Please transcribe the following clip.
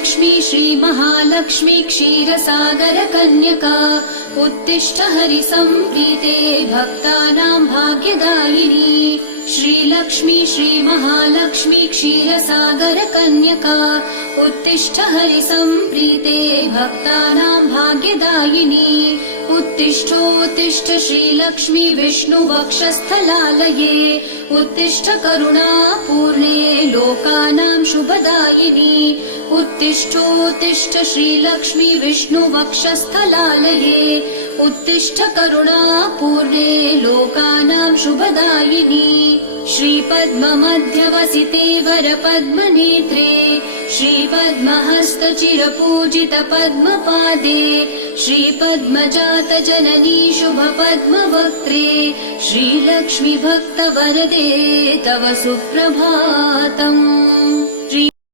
श्रीलक्ष्मी श्रीमहालक्ष्मी क्षीरसागरकन्यका उत्तिष्ठ हरिसम्प्रीते भक्तानां भाग्यदायिनी। श्रीलक्ष्मी श्रीमहालक्ष्मी क्षीरसागरकन्यका उत्तिष्ठ हरिसम्प्रीते भक्तानां भाग्यदायिनी। उत्तिष्ठोत्तिष्ठ श्रीलक्ष्मी विष्णुवक्षस्थलालये उत्तिष्ठ करुणापूर्णे लोकानां शुभदायिनी। उत्तिष्ठोत्तिष्ठ श्रीलक्ष्मी विष्णुवक्षस्थलालये उत्तिष्ठ करुणापूर्णे लोकानां शुभदायिनी। श्रीपद्ममध्यवसिते वरपद्मनेत्रे श्रीपद्महस्तचिरपूजित पद्मपादे श्रीपद्मजातजननी शुभपद्मवक्त्रे श्रीलक्ष्मी भक्तवरदे तव सुप्रभातम्।